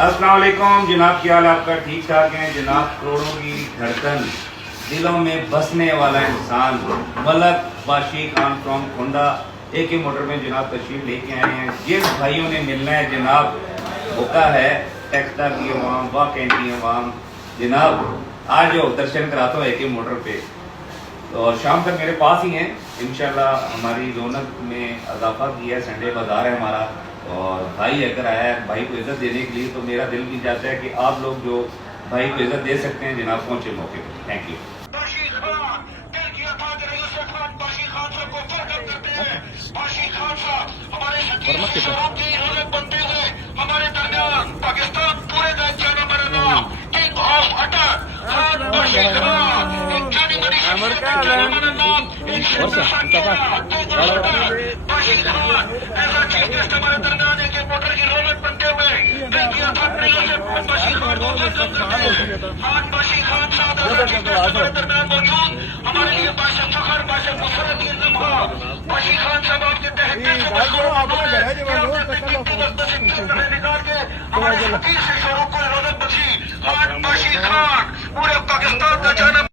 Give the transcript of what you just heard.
अस्सलाम वालेकुम जनाब, क्या हाल है आपका? ठीक ठाक है जनाब। करोड़ों की धड़कन, दिलों में बसने वाला इंसान Malak Bashi Khan from Khonda AK motor में जनाब तशरीफ लेके आए हैं। जिन भाइयों ने मिलना है जनाब, मौका है टेक्सटा की अवाम, वाकई की अवाम, जनाब आज जो दर्शन कराता हूँ AK मोटर पे, और शाम तक मेरे पास ही हैं इंशाल्लाह। हमारी रौनक में इजाफा किया है, संडे बाजार है हमारा, और भाई अगर आया है भाई को इज्जत देने के लिए, तो मेरा दिल भी चाहता है कि आप लोग जो भाई को इज्जत दे सकते हैं जनाब, पहुंचे मौके पर। Thank you. बाशी खान दिल किया था कि यूसुफ खान बाशी खान साहब को फरकत करते हैं। बाशी खान साहब हमारे शकील शराब की रौनक बनते हुए हमारे दरमियान पाकिस्तान पूरे का जाना माना नाम किंग ऑफ अटक खान बाशी खान, एक जानी मानी शख्सियत का जाना माना नाम, एक शख्सियत किंग ऑफ अटक बाशी खान ऐसा चीफ गेस्ट हमारे दरमियान है कि मोटर की रौनक बनते हुए दिल किया था कि यूसुफ खान बाशी खान को फरकत करते हैं। खान बाशी खान साहब ऐसा चीफ गेस्ट हमारे दरमियान मौजूद, हमारे लिए बाशा फखर बाशा मुसरत ये लम्हा बाशी खान साहब आपके तहत दिल से मशहूर उन्होंने निकाल के हमारे शकील से शोरों को रौनक बख्शी। खान बाशी खान पूरे पाकिस्तान का जाना